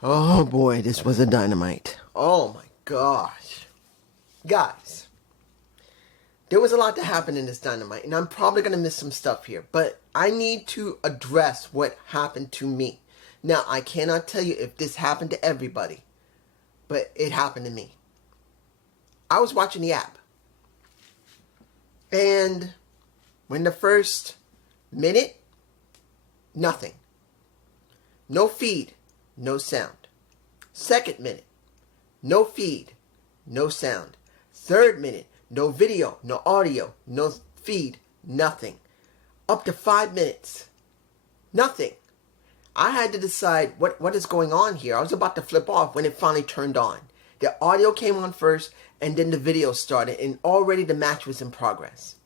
Oh boy, this was a Dynamite. Oh my gosh. Guys, there was a lot to happen in this Dynamite, and I'm probably going to miss some stuff here, but I need to address what happened to me. Now, I cannot tell you if this happened to everybody, but it happened to me. I was watching the app, and when the first minute, nothing. No feed, no sound. Second minute, no feed, no sound. Third minute, no video, no audio, no feed, nothing. Up to 5 minutes, nothing. I had to decide what is going on here. I was about to flip off when it finally turned on. The audio came on first, and then the video started, and already the match was in progress.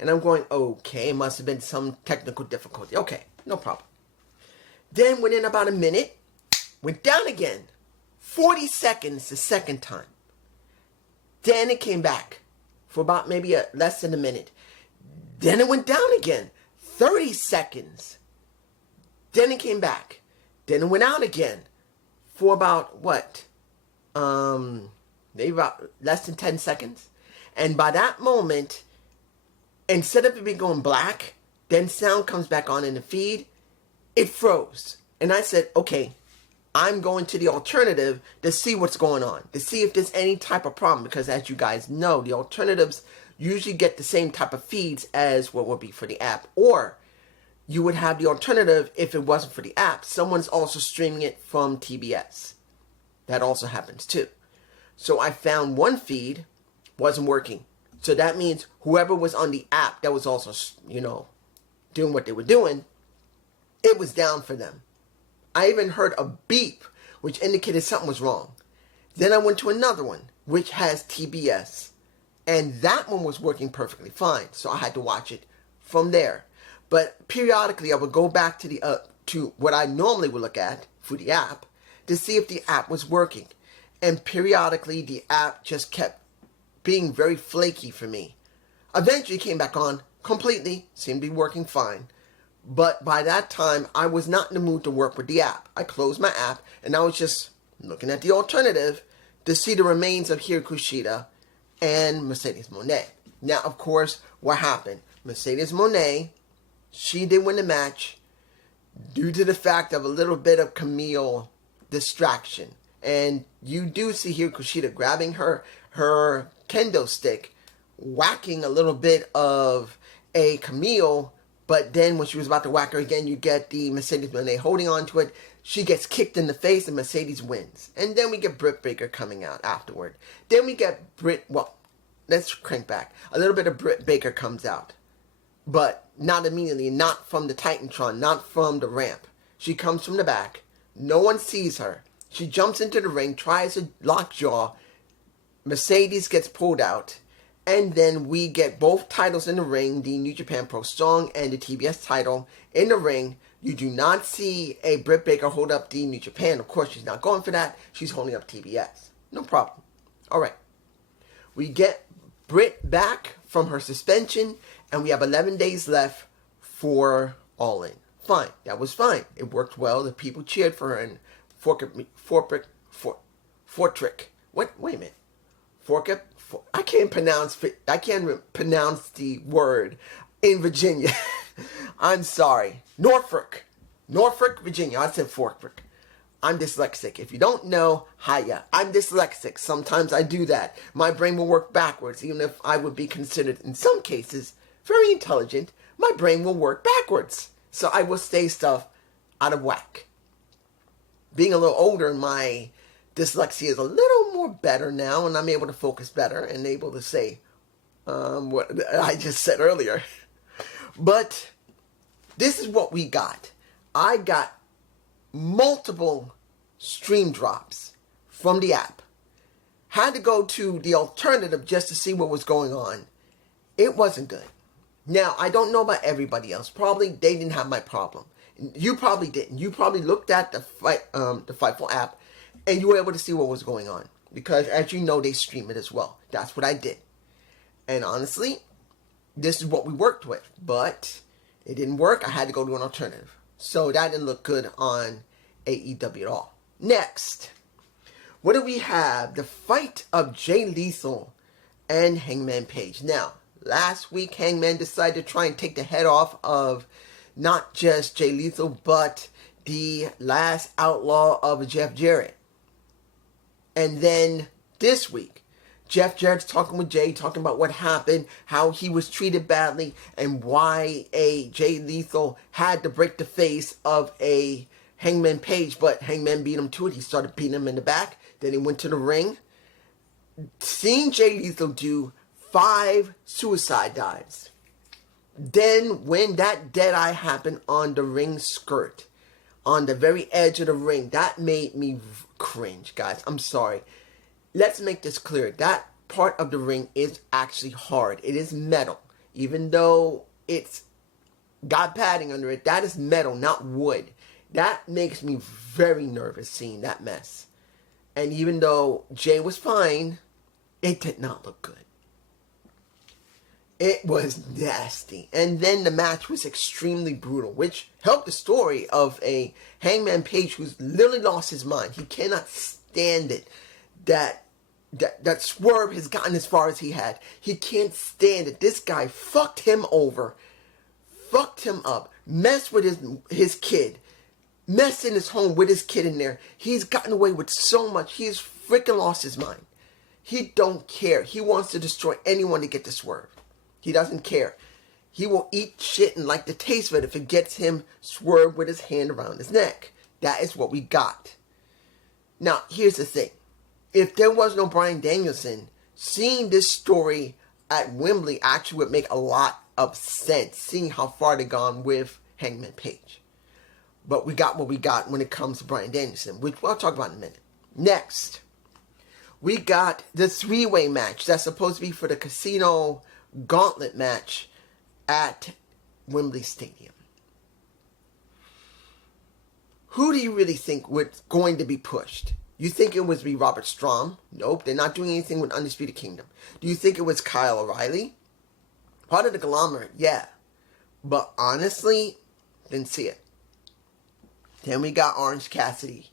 And I'm going, okay, it must have been some technical difficulty. Okay, no problem. Then within about a minute, went down again. 40 seconds the second time. Then it came back for about maybe less than a minute. Then it went down again. 30 seconds. Then it came back. Then it went out again for about maybe about less than 10 seconds. And by that moment, instead of it being going black, then sound comes back on in the feed, it froze. And I said, okay, I'm going to the alternative to see what's going on, to see if there's any type of problem. Because as you guys know, the alternatives usually get the same type of feeds as what would be for the app. Or you would have the alternative if it wasn't for the app. Someone's also streaming it from TBS. That also happens too. So I found one feed wasn't working. So that means whoever was on the app that was also, doing what they were doing, it was down for them. I even heard a beep, which indicated something was wrong. Then I went to another one, which has TBS. And that one was working perfectly fine. So I had to watch it from there. But periodically, I would go back to what I normally would look at for the app to see if the app was working. And periodically, the app just kept being very flaky for me. Eventually, it came back on completely, seemed to be working fine. But by that time, I was not in the mood to work with the app. I closed my app, and I was just looking at the alternative to see the remains of Hikaru Kushida and Mercedes Moné. Now, of course, what happened? Mercedes Moné, she did win the match due to the fact of a little bit of Camille distraction. And you do see Hikaru Kushida grabbing her kendo stick, whacking a little bit of a Camille. But then when she was about to whack her again, you get the Mercedes Moné holding on to it. She gets kicked in the face and Mercedes wins. And then we get Britt Baker coming out afterward. Then we get let's crank back. A little bit of Britt Baker comes out. But not immediately, not from the Titantron, not from the ramp. She comes from the back. No one sees her. She jumps into the ring, tries a lockjaw. Mercedes gets pulled out. And then we get both titles in the ring, the New Japan Pro Strong and the TBS title in the ring. You do not see a Britt Baker hold up the New Japan. Of course, she's not going for that. She's holding up TBS. No problem. All right. We get Britt back from her suspension, and we have 11 days left for All In. Fine. That was fine. It worked well. The people cheered for her, and Fortrick. What? Wait a minute. I can't pronounce the word in Virginia. I'm sorry. Norfolk, Virginia. I said Fortrick. I'm dyslexic. If you don't know, hiya. I'm dyslexic. Sometimes I do that. My brain will work backwards, even if I would be considered, in some cases, very intelligent. My brain will work backwards. So I will say stuff out of whack. Being a little older, my dyslexia is a little more better now, and I'm able to focus better and able to say what I just said earlier. But this is what we got. I got multiple stream drops from the app. Had to go to the alternative just to see what was going on. It wasn't good. Now, I don't know about everybody else. Probably they didn't have my problem. You probably didn't. You probably looked at the Fightful app and you were able to see what was going on. Because as you know, they stream it as well. That's what I did. And honestly, this is what we worked with. But it didn't work. I had to go to an alternative. So that didn't look good on AEW at all. Next, what do we have? The fight of Jay Lethal and Hangman Page. Now, last week Hangman decided to try and take the head off of not just Jay Lethal, but the last outlaw of Jeff Jarrett. And then this week, Jeff Jarrett's talking with Jay, talking about what happened, how he was treated badly, and why Jay Lethal had to break the face of a Hangman Page, but Hangman beat him to it. He started beating him in the back. Then he went to the ring. Seeing Jay Lethal do 5 suicide dives. Then when that dead eye happened on the ring skirt, on the very edge of the ring, that made me cringe, guys. I'm sorry. Let's make this clear. That part of the ring is actually hard. It is metal. Even though it's got padding under it, that is metal, not wood. That makes me very nervous seeing that mess. And even though Jay was fine, it did not look good. It was nasty. And then the match was extremely brutal, which helped the story of a Hangman Page who's literally lost his mind. He cannot stand it that Swerve has gotten as far as he had. He can't stand it. This guy fucked him over, fucked him up, messed with his kid, messed in his home with his kid in there. He's gotten away with so much. He's freaking lost his mind. He don't care. He wants to destroy anyone to get to Swerve. He doesn't care. He will eat shit and like the taste of it if it gets him Swerve with his hand around his neck. That is what we got. Now, here's the thing. If there was no Bryan Danielson, seeing this story at Wembley actually would make a lot of sense, seeing how far they've gone with Hangman Page. But we got what we got when it comes to Bryan Danielson, which I'll talk about in a minute. Next, we got the 3-way match that's supposed to be for the Casino Gauntlet match at Wembley Stadium. Who do you really think was going to be pushed? You think it was be Robert Strom? Nope, they're not doing anything with Undisputed Kingdom. Do you think it was Kyle O'Reilly? Part of the conglomerate, yeah. But honestly, didn't see it. Then we got Orange Cassidy.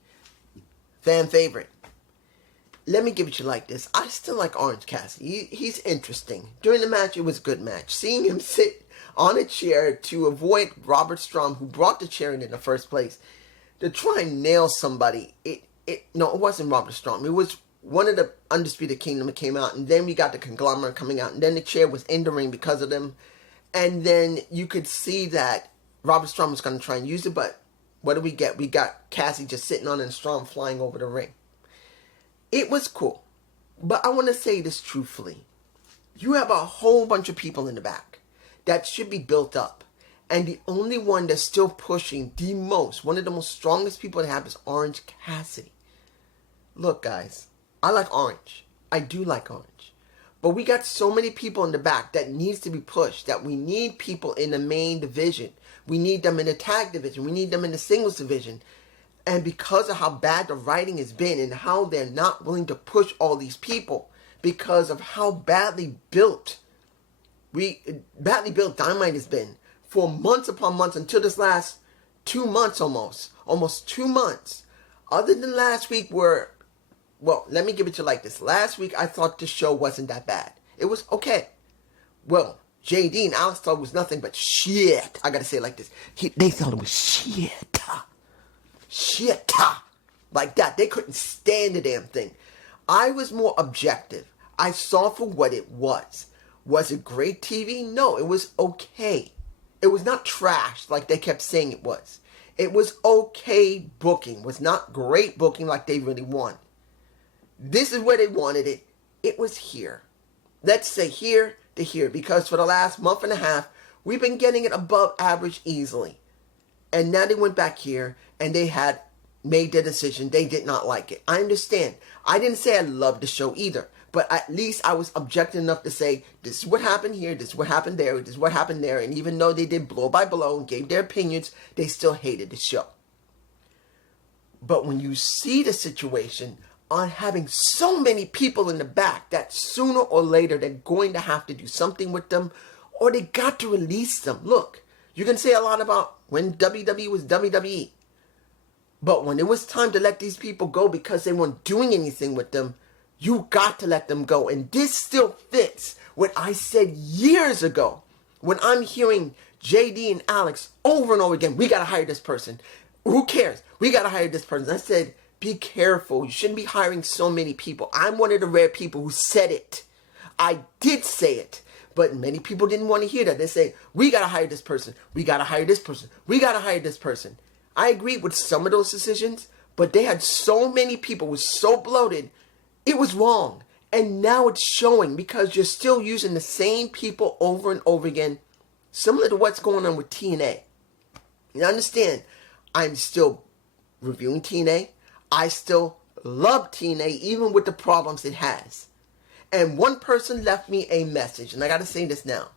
Fan favorite. Let me give it to you like this. I still like Orange Cassidy. He's interesting. During the match, it was a good match. Seeing him sit on a chair to avoid Robert Strom, who brought the chair in the first place, to try and nail somebody. No, it wasn't Robert Strom. It was one of the Undisputed Kingdom that came out, and then we got the conglomerate coming out, and then the chair was in the ring because of them. And then you could see that Robert Strom was going to try and use it, but what do we get? We got Cassidy just sitting on it and Strom flying over the ring. It was cool. But I want to say this truthfully. You have a whole bunch of people in the back that should be built up. And the only one that's still pushing the most, one of the most strongest people to have is Orange Cassidy. Look, guys, I like Orange. I do like Orange. But we got so many people in the back that needs to be pushed, that we need people in the main division. We need them in the tag division. We need them in the singles division. And because of how bad the writing has been and how they're not willing to push all these people because of how badly built Dynamite has been for months upon months until this last 2 months almost 2 months. Other than last week where, well, let me give it to you like this. Last week I thought the show wasn't that bad. It was okay. Well, JD and Alex thought it was nothing but shit. I gotta say it like this. They thought it was shit. Shit. Like that. They couldn't stand the damn thing. I was more objective. I saw for what it was. Was it great TV? No, it was okay. It was not trash like they kept saying it was. It was okay booking. It was not great booking like they really wanted. This is where they wanted it. It was here. Let's say here to here. Because for the last month and a half, we've been getting it above average easily. And now they went back here and they had made their decision. They did not like it. I understand. I didn't say I loved the show either. But at least I was objective enough to say, this is what happened here, this is what happened there, this is what happened there. And even though they did blow by blow and gave their opinions, they still hated the show. But when you see the situation on having so many people in the back that sooner or later they're going to have to do something with them or they got to release them. Look, you can say a lot about when WWE was WWE. But when it was time to let these people go because they weren't doing anything with them, you got to let them go. And this still fits what I said years ago when I'm hearing JD and Alex over and over again. We got to hire this person. Who cares? We got to hire this person. I said, be careful. You shouldn't be hiring so many people. I'm one of the rare people who said it. I did say it. But many people didn't want to hear that. They say, we got to hire this person. We got to hire this person. We got to hire this person. I agree with some of those decisions, but they had so many people, was so bloated, it was wrong. And now it's showing because you're still using the same people over and over again, similar to what's going on with TNA. You understand, I'm still reviewing TNA. I still love TNA, even with the problems it has. And one person left me a message, and I got to say this now.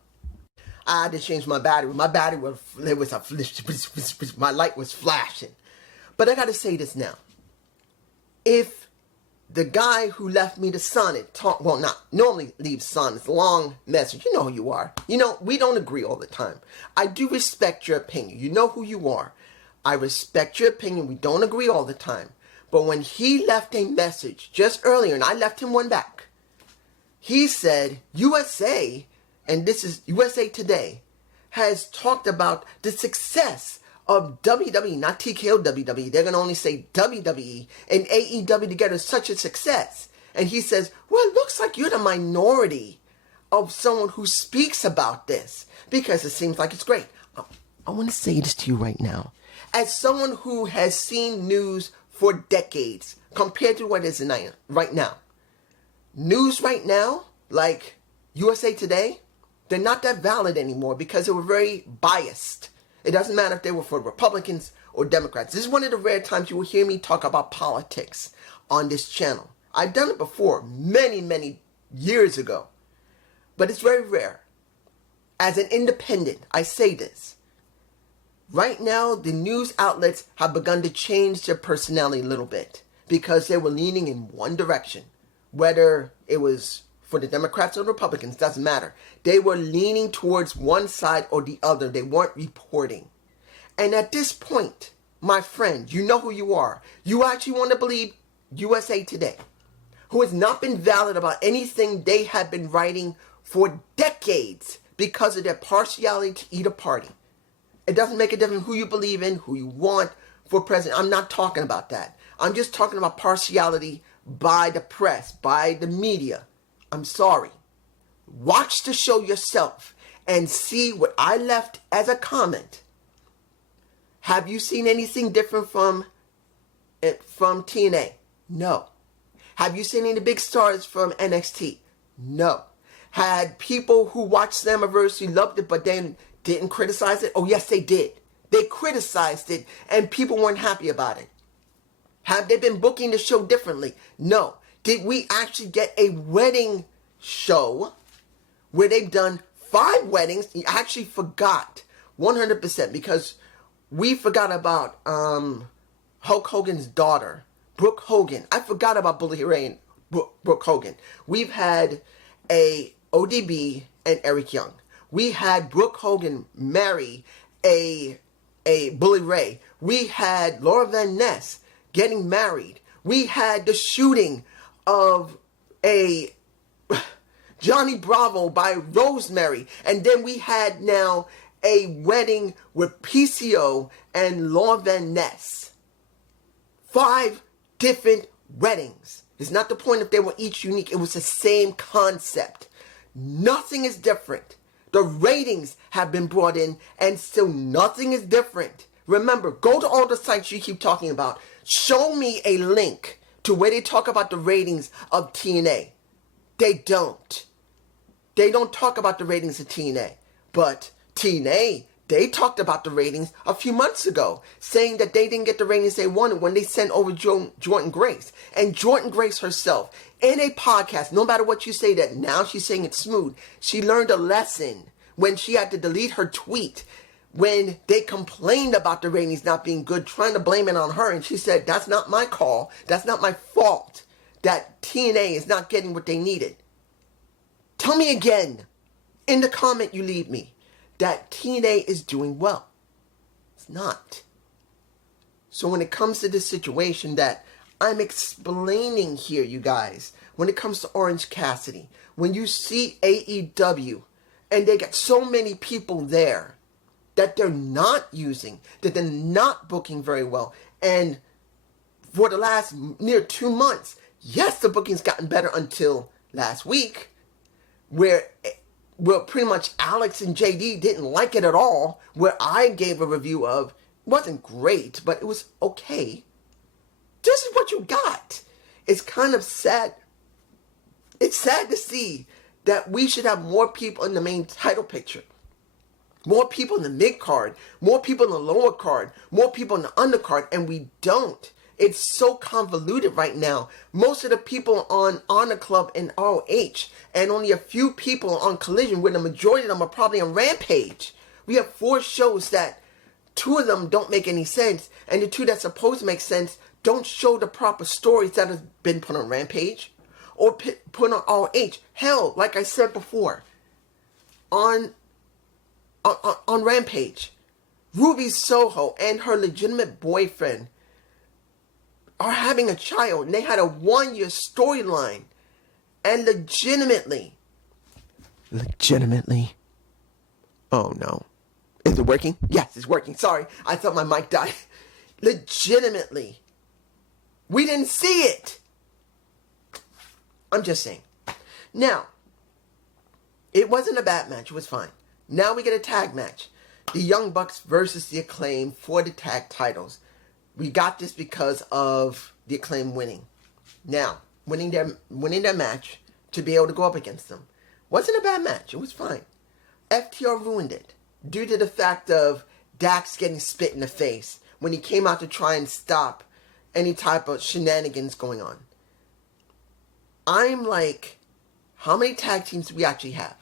I had to change my battery. My battery was my light was flashing. But I got to say this now. If the guy who left me the sonnet, not normally leaves sonnets, long message, you know who you are. You know, we don't agree all the time. I do respect your opinion. You know who you are. I respect your opinion. We don't agree all the time. But when he left a message just earlier, and I left him one back, he said, USA, and this is USA Today, has talked about the success of WWE, not TKO WWE. They're going to only say WWE and AEW together is such a success. And he says, well, it looks like you're the minority of someone who speaks about this because it seems like it's great. I want to say this to you right now. As someone who has seen news for decades compared to what is right now, news right now, like USA Today, they're not that valid anymore because they were very biased. It doesn't matter if they were for Republicans or Democrats. This is one of the rare times you will hear me talk about politics on this channel. I've done it before, many, many years ago. But it's very rare. As an independent, I say this. Right now, the news outlets have begun to change their personality a little bit because they were leaning in one direction. Whether it was for the Democrats or the Republicans, doesn't matter. They were leaning towards one side or the other. They weren't reporting. And at this point, my friend, you know who you are. You actually want to believe USA Today, who has not been valid about anything they have been writing for decades because of their partiality to either party. It doesn't make a difference who you believe in, who you want for president. I'm not talking about that. I'm just talking about partiality by the press, by the media. I'm sorry. Watch the show yourself and see what I left as a comment. Have you seen anything different from TNA? No. Have you seen any big stars from NXT? No. Had people who watched Slammiversary loved it but then didn't criticize it? Oh, yes, they did. They criticized it and people weren't happy about it. Have they been booking the show differently? No. Did we actually get a wedding show where they've done 5 weddings? You actually forgot 100% because we forgot about Hulk Hogan's daughter, Brooke Hogan. I forgot about Bully Ray and Brooke Hogan. We've had a ODB and Eric Young. We had Brooke Hogan marry a Bully Ray. We had Laura Van Ness getting married. We had the shooting of a Johnny Bravo by Rosemary. And then we had now a wedding with PCO and Laura Van Ness. 5 different weddings. It's not the point if they were each unique. It was the same concept. Nothing is different. The ratings have been brought in and still nothing is different. Remember, go to all the sites you keep talking about. Show me a link to where they talk about the ratings of TNA. They don't. They don't talk about the ratings of TNA. But TNA, they talked about the ratings a few months ago, saying that they didn't get the ratings they wanted when they sent over Jordan Grace. And Jordan Grace herself, in a podcast, no matter what you say that now she's saying it's smooth, she learned a lesson when she had to delete her tweet when they complained about the ratings not being good, trying to blame it on her. And she said, that's not my call. That's not my fault that TNA is not getting what they needed. Tell me again, in the comment you leave me, that TNA is doing well. It's not. So when it comes to this situation that I'm explaining here, you guys, when it comes to Orange Cassidy, when you see AEW and they got so many people there that they're not using, that they're not booking very well, and for the last near 2 months, yes, the booking's gotten better until last week, where pretty much Alex and JD didn't like it at all, where I gave a review of, wasn't great, but it was okay. This is what you got. It's kind of sad. It's sad to see that we should have more people in the main title picture. More people in the mid card, more people in the lower card, more people in the undercard, and we don't. It's so convoluted right now. Most of the people on Honor Club and ROH, and only a few people on Collision, where the majority of them are probably on Rampage. We have 4 shows that 2 of them don't make any sense, and the 2 that's supposed to make sense don't show the proper stories that have been put on Rampage or put on ROH. Hell, like I said before, on Rampage, Ruby Soho and her legitimate boyfriend are having a child, and they had a 1-year storyline, and legitimately, oh no, is it working? Yes, it's working. Sorry, I thought my mic died. Legitimately, we didn't see it. I'm just saying. Now, it wasn't a bad match. It was fine. Now we get a tag match. The Young Bucks versus the Acclaim for the tag titles. We got this because of the Acclaim winning. Now, winning their match to be able to go up against them. Wasn't a bad match. It was fine. FTR ruined it due to the fact of Dax getting spit in the face when he came out to try and stop any type of shenanigans going on. I'm like, how many tag teams do we actually have?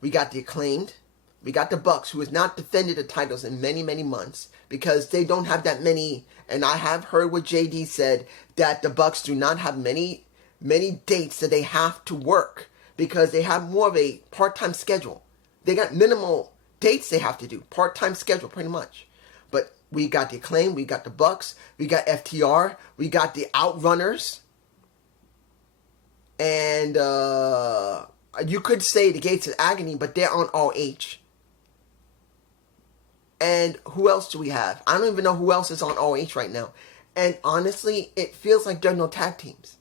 We got the Acclaimed. We got the Bucks, who has not defended the titles in many, many months because they don't have that many. And I have heard what JD said, that the Bucks do not have many dates that they have to work because they have more of a part-time schedule. They got minimal dates they have to do. Part-time schedule, pretty much. But we got the Acclaim, we got the Bucks, we got FTR, we got the Outrunners. And you could say the Gates of Agony, but they're on ROH. And who else do we have? I don't even know who else is on ROH right now. And honestly, it feels like there are no tag teams.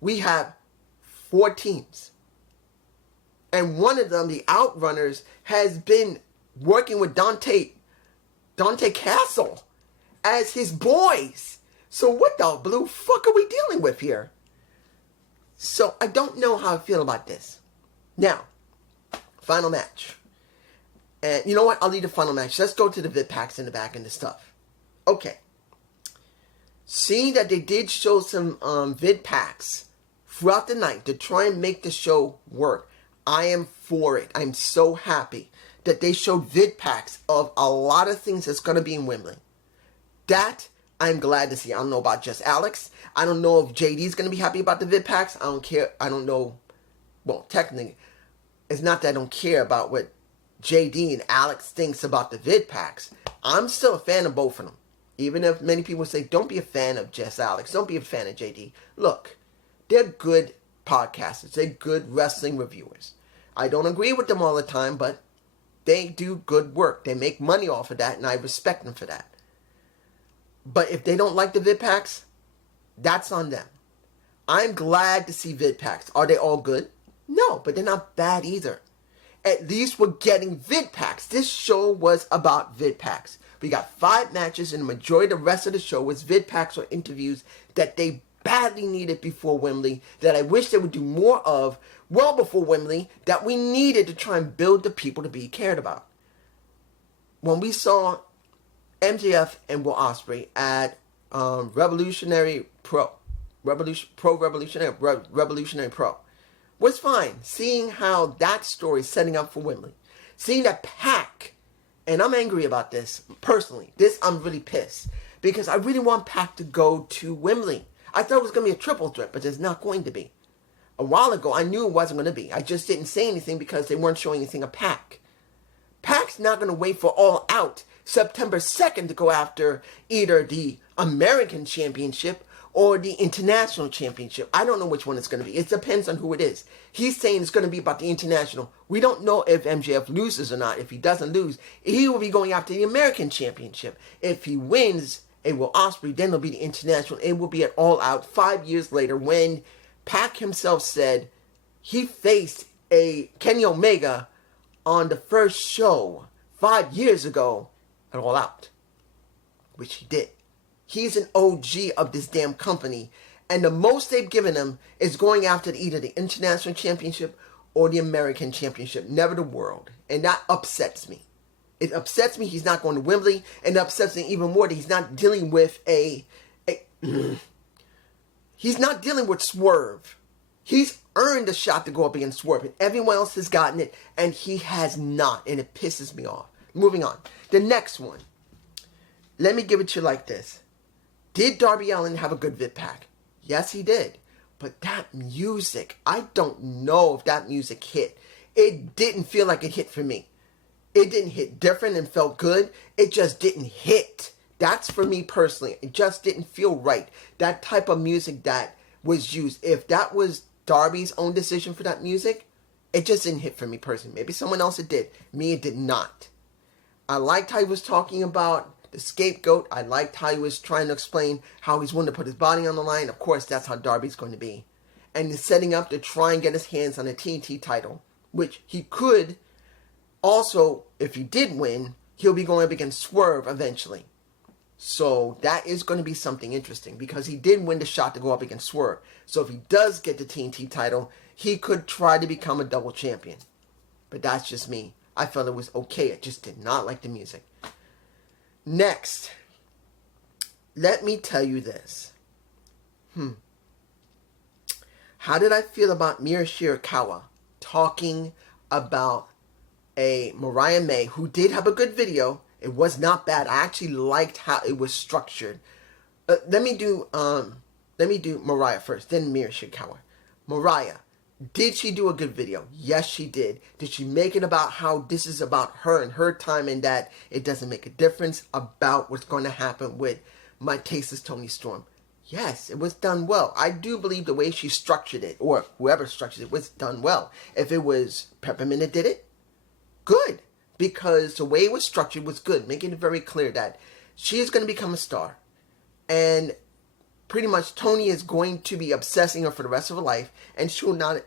We have 4 teams. And one of them, the Outrunners, has been working with Dante Castle as his boys. So what the blue fuck are we dealing with here? So I don't know how I feel about this. Now, final match. And you know what? I'll leave the final match. Let's go to the vidpaks in the back and the stuff. Okay. Seeing that they did show some vidpaks throughout the night to try and make the show work, I am for it. I'm so happy that they showed vidpaks of a lot of things that's going to be in Wembley. That I'm glad to see. I don't know about just Alex. I don't know if JD's going to be happy about the vidpaks. I don't care. I don't know. Well, technically, it's not that I don't care about what JD and Alex thinks about the vidpaks. I'm still a fan of both of them. Even if many people say, don't be a fan of just Alex. Don't be a fan of JD. Look, they're good podcasters. They're good wrestling reviewers. I don't agree with them all the time, but they do good work. They make money off of that, and I respect them for that. But if they don't like the vidpaks, that's on them. I'm glad to see vidpaks. Are they all good? No, but they're not bad either. At least we're getting vidpaks. This show was about vidpaks. We got 5 matches, and the majority of the rest of the show was vidpaks or interviews that they badly needed before Wembley, that I wish they would do more of well before Wembley, that we needed to try and build the people to be cared about. When we saw MJF and Will Ospreay at Revolutionary Pro was fine. Seeing how that story is setting up for Wembley. Seeing that Pac, and I'm angry about this, personally. I'm really pissed. Because I really want Pac to go to Wembley. I thought it was going to be a triple threat, but there's not going to be. A while ago, I knew it wasn't going to be. I just didn't say anything because they weren't showing anything of Pac. Pac Pac's not going to wait for All Out September 2nd to go after either the American Championship or the International Championship. I don't know which one it's going to be. It depends on who it is. He's saying it's going to be about the International. We don't know if MJF loses or not. If he doesn't lose, he will be going after the American Championship. If he wins, it will Ospreay, then it'll be the International. It will be at All Out 5 years later when Pac himself said he faced a Kenny Omega on the first show 5 years ago at All Out, which he did. He's an OG of this damn company, and the most they've given him is going after either the International Championship or the American Championship, never the World, and that upsets me. It upsets me he's not going to Wembley, and it upsets me even more that he's not dealing with he's not dealing with Swerve. He's earned a shot to go up against Swerve, and everyone else has gotten it, and he has not, and it pisses me off. Moving on. The next one. Let me give it to you like this. Did Darby Allin have a good vidpak? Yes, he did. But that music, I don't know if that music hit. It didn't feel like it hit for me. It didn't hit different and felt good. It just didn't hit. That's for me personally. It just didn't feel right. That type of music that was used. If that was Darby's own decision for that music, it just didn't hit for me personally. Maybe someone else it did. Me, it did not. I liked how he was talking about the scapegoat. I liked how he was trying to explain how he's willing to put his body on the line. Of course, that's how Darby's going to be. And he's setting up to try and get his hands on the TNT title, which he could also, if he did win, he'll be going up against Swerve eventually. So that is going to be something interesting because he did win the shot to go up against Swerve. So if he does get the TNT title, he could try to become a double champion. But that's just me. I felt it was okay. I just did not like the music. Next, let me tell you this. How did I feel about Mira Shirakawa talking about a Mariah May who did have a good video? It was not bad. I actually liked how it was structured. Let me do Mariah first, then Mira Shirakawa. Mariah, did she do a good video? Yes, she did. Did she make it about how this is about her and her time and that it doesn't make a difference about what's going to happen with My Tasteless Tony Storm? Yes, it was done well. I do believe the way she structured it, or whoever structured it, was done well. If it was Peppermint that did it, good. Because the way it was structured was good, making it very clear that she is going to become a star. And pretty much Tony is going to be obsessing her for the rest of her life, and she will not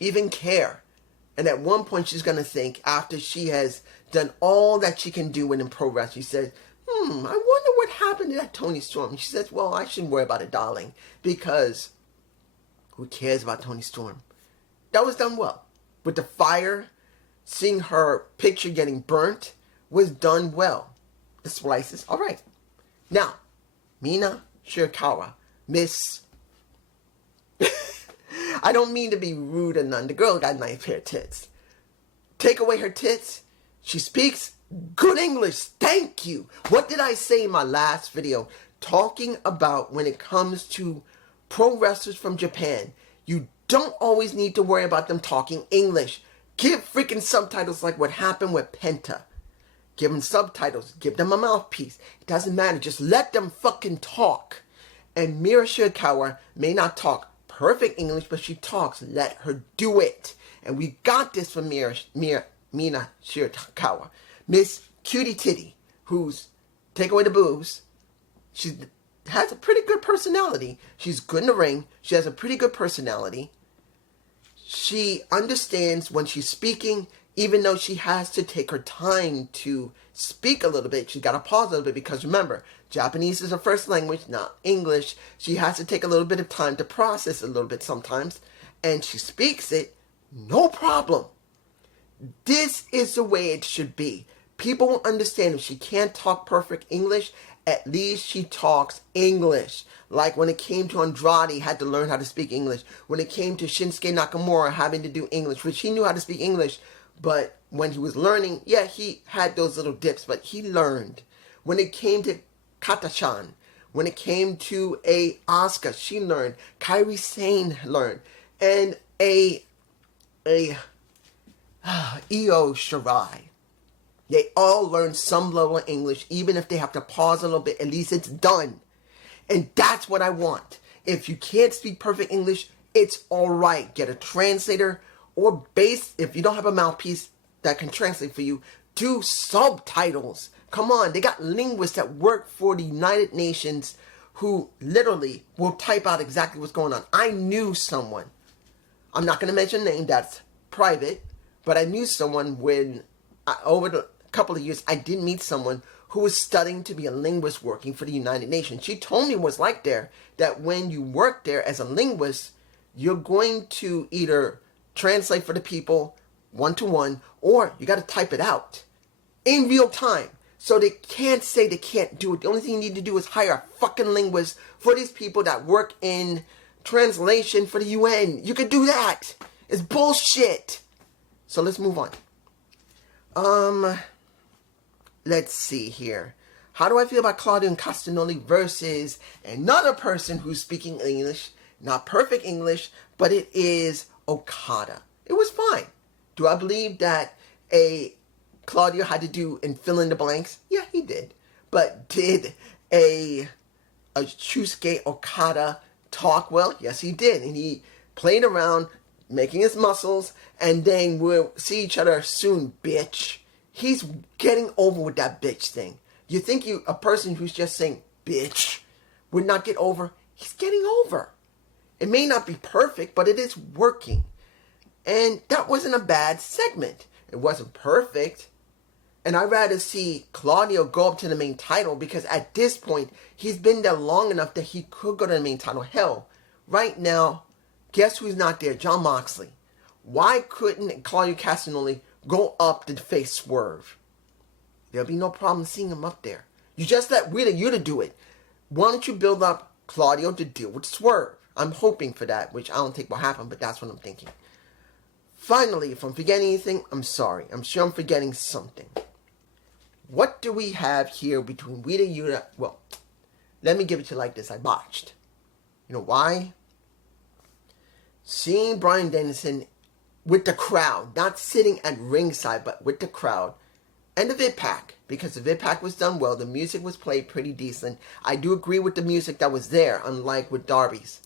even care. And at one point she's going to think, after she has done all that she can do within pro wrestling, she says, I wonder what happened to that Tony Storm. And she says, well, I shouldn't worry about it, darling, because who cares about Tony Storm? That was done well. With the fire, seeing her picture getting burnt was done well. The splices, all right. Now, Mina Shirakawa, Miss... I don't mean to be rude or none. The girl got a nice pair of tits. Take away her tits, she speaks good English. Thank you. What did I say in my last video? Talking about when it comes to pro wrestlers from Japan, you don't always need to worry about them talking English. Give freaking subtitles like what happened with Penta. Give them subtitles. Give them a mouthpiece. It doesn't matter. Just let them fucking talk. And Mira Shirakawa may not talk perfect English, but she talks. Let her do it. And we got this from Mina Shirakawa. Miss Cutie Titty, who's, take away the boobs, she has a pretty good personality. She's good in the ring. She has a pretty good personality. She understands when she's speaking, even though she has to take her time to speak a little bit. She's got to pause a little bit because remember, Japanese is her first language, not English. She has to take a little bit of time to process a little bit sometimes. And she speaks it, no problem. This is the way it should be. People will understand if she can't talk perfect English, at least she talks English. Like when it came to Andrade, had to learn how to speak English. When it came to Shinsuke Nakamura having to do English, which he knew how to speak English, but when he was learning, yeah, he had those little dips, but he learned. When it came to Kata-chan, when it came to a Asuka, she learned. Kairi Sane learned. And Io Shirai. They all learn some level of English, even if they have to pause a little bit. At least it's done. And that's what I want. If you can't speak perfect English, it's all right. Get a translator or if you don't have a mouthpiece that can translate for you, do subtitles. Come on, they got linguists that work for the United Nations who literally will type out exactly what's going on. I knew someone. I'm not going to mention a name, that's private, but I knew someone over the couple of years, I did meet someone who was studying to be a linguist working for the United Nations. She told me it was like there, that when you work there as a linguist, you're going to either translate for the people one-to-one, or you got to type it out in real time. So they can't say they can't do it. The only thing you need to do is hire a fucking linguist for these people that work in translation for the UN. You could do that. It's bullshit. So let's move on. Let's see here. How do I feel about Claudio and Castagnoli versus another person who's speaking English? Not perfect English, but it is Okada. It was fine. Do I believe that Claudio had to do and fill in the blanks? Yeah, he did. But did a Shusuke Okada talk well? Yes, he did. And he played around, making his muscles, and then we'll see each other soon, bitch. He's getting over with that bitch thing. You think a person who's just saying bitch would not get over? He's getting over. It may not be perfect, but it is working. And that wasn't a bad segment. It wasn't perfect. And I'd rather see Claudio go up to the main title, because at this point, he's been there long enough that he could go to the main title. Hell, right now, guess who's not there? Jon Moxley. Why couldn't Claudio Castagnoli go up to face Swerve? There'll be no problem seeing him up there. You just let Wheeler Yuta do it. Why don't you build up Claudio to deal with Swerve? I'm hoping for that, which I don't think will happen, but that's what I'm thinking. Finally, if I'm forgetting anything, I'm sorry. I'm sure I'm forgetting something. What do we have here between Wheeler Yuta? Well, let me give it to you like this. I botched. You know why? Seeing Bryan Danielson with the crowd, not sitting at ringside, but with the crowd, and the vidpak, because the vidpak was done well. The music was played pretty decent. I do agree with the music that was there, unlike with Darby's.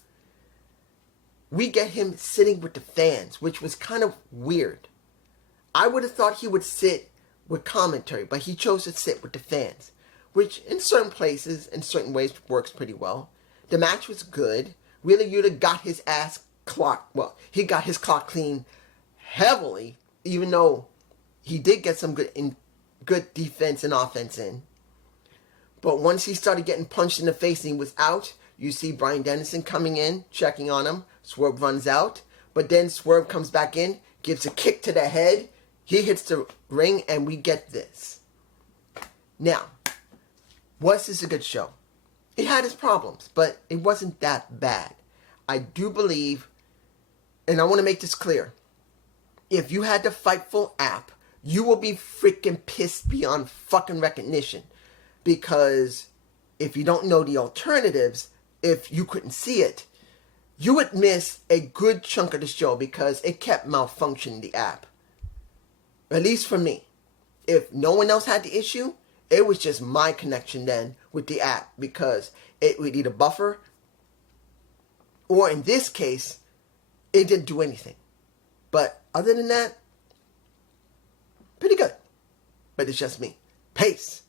We get him sitting with the fans, which was kind of weird. I would have thought he would sit with commentary, but he chose to sit with the fans, which in certain places, in certain ways, works pretty well. The match was good. Wheeler Yuta got his ass clocked. Well, he got his clock clean heavily, even though he did get some good defense and offense in. But once he started getting punched in the face and he was out, you see Bryan Danielson coming in, checking on him. Swerve runs out, but then Swerve comes back in, gives a kick to the head. He hits the ring, and we get this. Now, was this a good show? It had its problems, but it wasn't that bad. I do believe, and I want to make this clear, if you had the Fightful app, you will be freaking pissed beyond fucking recognition. Because if you don't know the alternatives, if you couldn't see it, you would miss a good chunk of the show because it kept malfunctioning, the app. At least for me. If no one else had the issue, it was just my connection then with the app, because it would either buffer, or in this case, it didn't do anything. But other than that, pretty good. But it's just me. Peace.